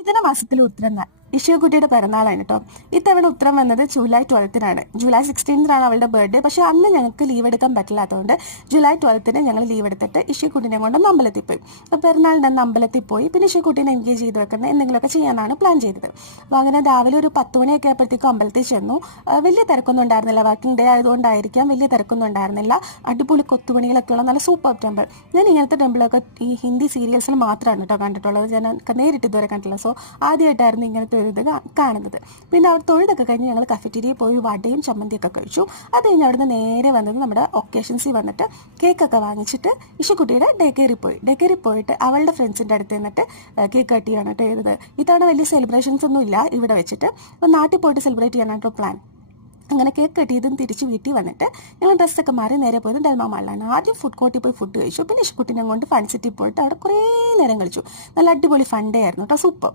മിഥുന മാസത്തിലെ ഉത്തരം നാൾ ഇഷുക്കുട്ടിയുടെ പിറന്നാളാണ് കേട്ടോ. ഇത്തവണ ഉത്തരം വന്നത് ജൂലൈ 12-നാണ്. ജൂലൈ 16-നാണ് അവളുടെ ബർത്ത്ഡേ. പക്ഷെ അന്ന് ഞങ്ങൾക്ക് ലീവ് എടുക്കാൻ പറ്റില്ലാത്തതുകൊണ്ട് ജൂലൈ 12-ന് ഞങ്ങൾ ലീവ് എടുത്തിട്ട് ഇഷുക്കുട്ടിനെ കൊണ്ടൊന്ന് അമ്പലത്തിൽ പോയി. അപ്പോൾ പെരുന്നാളിൻ്റെ അന്ന് അമ്പലത്തിൽ പോയി. പിന്നെ ഇഷുക്കുട്ടീനെ എൻഗേജ് ചെയ്ത് വെക്കുന്ന എന്തെങ്കിലുമൊക്കെ ചെയ്യാനാണ് പ്ലാൻ ചെയ്തത്. അപ്പോൾ അങ്ങനെ രാവിലെ ഒരു 10 മണിയൊക്കെ ആയപ്പോഴത്തേക്കും അമ്പലത്തിൽ ചെന്നു. വലിയ തിരക്കൊന്നും ഉണ്ടായിരുന്നില്ല. വർക്കിംഗ് ഡേ ആയതുകൊണ്ടായിരിക്കാം വലിയ തിരക്കൊന്നും ഉണ്ടായിരുന്നില്ല. അടിപൊളി കൊത്തുപണികളൊക്കെയുള്ള നല്ല സൂപ്പർ ടെമ്പിൾ. ഞാൻ ഇങ്ങനത്തെ ടെമ്പിളൊക്കെ ഈ ഹിന്ദി സീരിയൽസിൽ മാത്രമാണ് കേട്ടോ കണ്ടിട്ടുള്ളത്. ഞാൻ നേരിട്ട് ഇതുവരെ കണ്ടിട്ടില്ല. സോ ആദ്യമായിട്ടായിരുന്നു ഇങ്ങനത്തെ ഒരു ഇത് കാണുന്നത്. പിന്നെ അവിടെ തൊഴുതൊക്കെ കഴിഞ്ഞ് ഞങ്ങൾ കഫറ്റീരിയയിൽ പോയി വടയും ചമ്മന്തിയൊക്കെ കഴിച്ചു. അത് കഴിഞ്ഞ് അവിടുന്ന് നേരെ വന്നത് നമ്മുടെ ഒക്കേഷൻസിൽ വന്നിട്ട് കേക്കൊക്കെ വാങ്ങിച്ചിട്ട് ഇഷുക്കുട്ടിയുടെ ഡേ കെയറിൽ പോയിട്ട് അവളുടെ ഫ്രണ്ട്സിൻ്റെ അടുത്ത് നിന്നിട്ട് കേക്ക് കട്ട് ചെയ്യാണ് കേട്ടോ ചെയ്തത്. ഇത്തവണ വലിയ സെലിബ്രേഷൻസ് ഒന്നും ഇല്ല ഇവിടെ വെച്ചിട്ട്. അപ്പോൾ നാട്ടിൽ പോയിട്ട് സെലിബ്രേറ്റ് ചെയ്യാനായിട്ടോ പ്ലാൻ. അങ്ങനെ കേക്ക് കട്ട് ചെയ്തും തിരിച്ച് വീട്ടിൽ വന്നിട്ട് ഞങ്ങൾ ഡ്രസ്സൊക്കെ മാറി നേരെ പോയത് ഡൽമ മാളിലാണ്. ആദ്യം ഫുഡ് കോർട്ടിൽ പോയി ഫുഡ് കഴിച്ചു. പിന്നെ ഇഷുക്കുട്ടിനെ കൊണ്ട് ഫൺ സിറ്റി പോയിട്ട് അവിടെ കുറേ നേരം കളിച്ചു. നല്ല അടിപൊളി ഫൺ ഡേ ആയിരുന്നു കേട്ടോ. സൂപ്പർ.